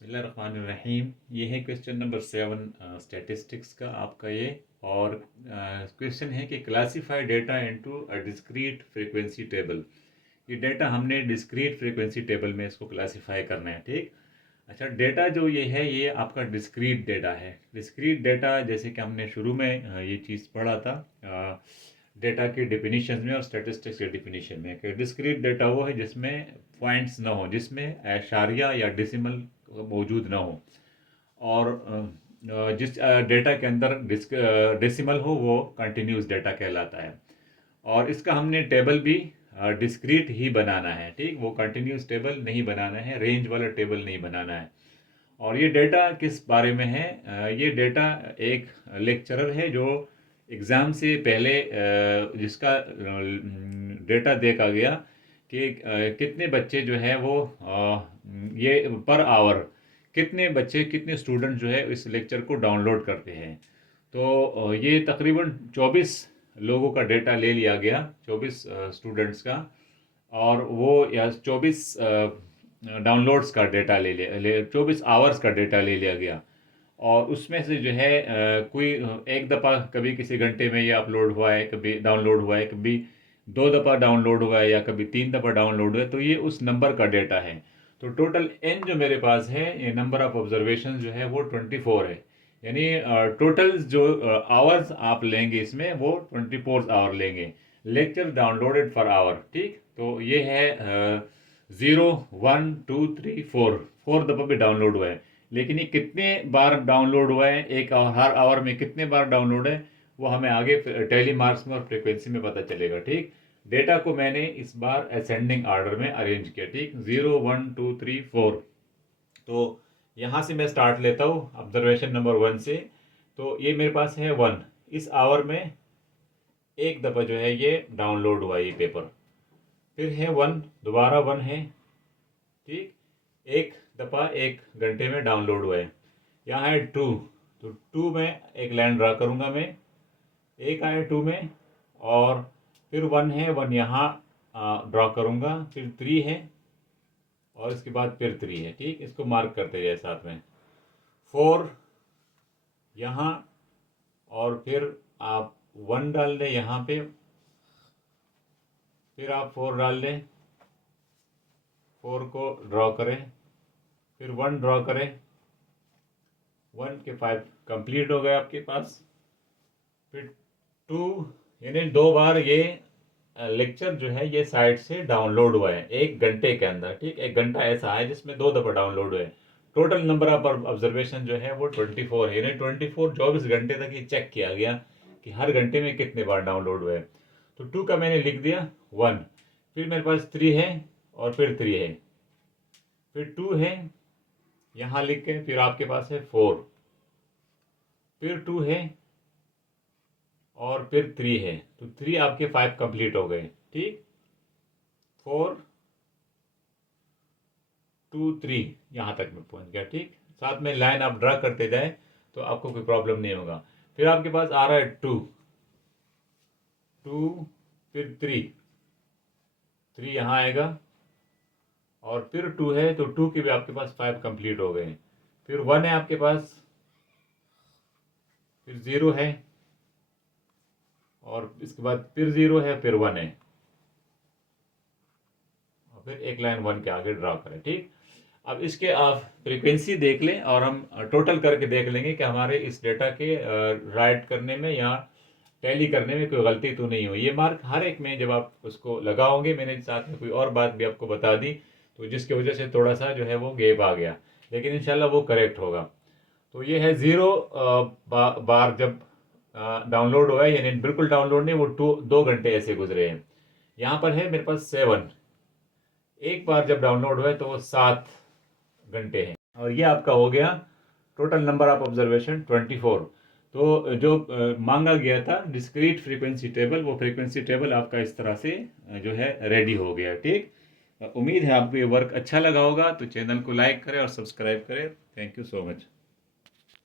बिस्मिल्लाहिर्रहमानिर्रहीम। ये है क्वेश्चन नंबर 7 स्टैटिस्टिक्स का आपका ये। और क्वेश्चन है कि classify data into a discrete frequency table. ये डेटा हमने डिस्क्रीट फ्रीक्वेंसी टेबल में इसको क्लासीफाई करना है। ठीक। अच्छा, डेटा जो ये है ये आपका डिस्क्रीट डेटा है। डिस्क्रीट डेटा जैसे कि हमने शुरू में ये चीज़ पढ़ा था डेटा की डिफिनीशन में और स्टैटिस्टिक्स के डिफिनीशन में कि डिस्क्रीट डेटा वो है जिसमें पॉइंट्स ना हो, जिसमें एशारिया या डेसिमल मौजूद ना हो। और जिस डेटा के अंदर डेसिमल हो वो कंटिन्यूस डेटा कहलाता है। और इसका हमने टेबल भी डिस्क्रीट ही बनाना है। ठीक, वो कंटिन्यूस टेबल नहीं बनाना है, रेंज वाला टेबल नहीं बनाना है। और ये डेटा किस बारे में है? ये डेटा एक लेक्चरर है जो एग्ज़ाम से पहले जिसका डेटा देखा गया कि कितने बच्चे जो है वो ये पर आवर कितने बच्चे कितने स्टूडेंट जो है इस लेक्चर को डाउनलोड करते हैं। तो ये तकरीबन 24 लोगों का डेटा ले लिया गया, 24 स्टूडेंट्स का। और वो या 24 डाउनलोड्स का डेटा ले 24 आवर्स का डेटा ले लिया गया। और उसमें से जो है कोई एक दफ़ा कभी किसी घंटे में ये अपलोड हुआ है, कभी डाउनलोड हुआ है, कभी 2 दफ़ा डाउनलोड हुआ है या कभी 3 दफ़ा डाउनलोड हुआ है, तो ये उस नंबर का डेटा है। तो टोटल एन जो मेरे पास है, ये नंबर ऑफ ऑब्जर्वेशन जो है वो 24 है। यानी टोटल जो आवर्स आप लेंगे इसमें वो 24 आवर लेंगे। Lecture downloaded per hour. ठीक, तो ये है 0 1 2 3 4 4 दफ़ा भी डाउनलोड हुआ है। लेकिन ये कितने बार डाउनलोड हुआ है, एक हर आवर में कितने बार डाउनलोड है, वो हमें आगे टेली मार्क्स में और फ्रिक्वेंसी में पता चलेगा। ठीक, डेटा को मैंने इस बार असेंडिंग ऑर्डर में अरेंज किया। ठीक, 0 1 2 3 4। तो यहाँ से मैं स्टार्ट लेता हूँ ऑब्जर्वेशन नंबर 1 से। तो ये मेरे पास है 1। इस आवर में एक दफ़ा जो है ये डाउनलोड हुआ ये पेपर। फिर है 1, दोबारा 1 है। ठीक, एक दफ़ा 1 घंटे में डाउनलोड हुआ है। यहाँ है 2, तो 2 में एक लाइन ड्रा करूँगा मैं। एक आया 2 में, और फिर 1 है, 1 यहाँ ड्रा करूँगा। फिर 3 है, और इसके बाद फिर 3 है। ठीक, इसको मार्क करते जाए साथ में। 4 यहाँ, और फिर आप 1 डाल दें यहाँ पे, फिर आप 4 डाल दें, 4 को ड्रॉ करें, फिर 1 ड्रॉ करें। 1 के 5 कंप्लीट हो गए आपके पास। फिर 2, यानी 2 बार ये लेक्चर जो है ये साइट से डाउनलोड हुआ है 1 घंटे के अंदर। ठीक, 1 घंटा ऐसा है जिसमें 2 दफ़ा डाउनलोड हुए। टोटल नंबर ऑफ ऑब्जर्वेशन जो है वो 24 है। यानी 24 घंटे तक ये चेक किया गया कि हर घंटे में कितने बार डाउनलोड हुए। तो 2 का मैंने लिख दिया 1। फिर मेरे पास 3 है, और फिर 3 है, फिर 2 है, यहाँ लिख के फिर आपके पास है 4, फिर 2 है, और फिर 3 है। तो 3 आपके 5 कंप्लीट हो गए। ठीक, 4 2 3 यहाँ तक मैं पहुँच गया। ठीक, साथ में लाइन आप ड्रा करते जाए तो आपको कोई प्रॉब्लम नहीं होगा। फिर आपके पास आ रहा है 2 2, फिर 3 यहाँ आएगा, और फिर 2 है, तो 2 के भी आपके पास 5 कंप्लीट हो गए। फिर 1 है आपके पास, फिर 0 है, और इसके बाद फिर 0 है, फिर 1 है, और फिर एक लाइन 1 के आगे ड्रा करें। ठीक, अब इसके आप फ्रीक्वेंसी देख लें और हम टोटल करके देख लेंगे कि हमारे इस डेटा के राइट करने में या टैली करने में कोई गलती तो नहीं हुई। ये मार्क हर एक में जब आप उसको लगाओगे, मैंने साथ में कोई और बात भी आपको बता दी तो जिसकी वजह से थोड़ा सा जो है वो गैप आ गया, लेकिन इंशाल्लाह वो करेक्ट होगा। तो ये है 0 बार जब डाउनलोड हुआ है, यानी बिल्कुल डाउनलोड नहीं, वो 2 घंटे ऐसे गुजरे हैं। यहाँ पर है मेरे पास 7। एक बार जब डाउनलोड हुआ है तो वो 7 घंटे हैं। और ये आपका हो गया टोटल नंबर ऑफ ऑब्जर्वेशन 24। तो जो मांगा गया था डिस्क्रीट फ्रीक्वेंसी टेबल, वो फ्रीक्वेंसी टेबल आपका इस तरह से जो है रेडी हो गया। ठीक, उम्मीद है आपको ये वर्क अच्छा लगा होगा। तो चैनल को लाइक करें और सब्सक्राइब करें। Thank you so much.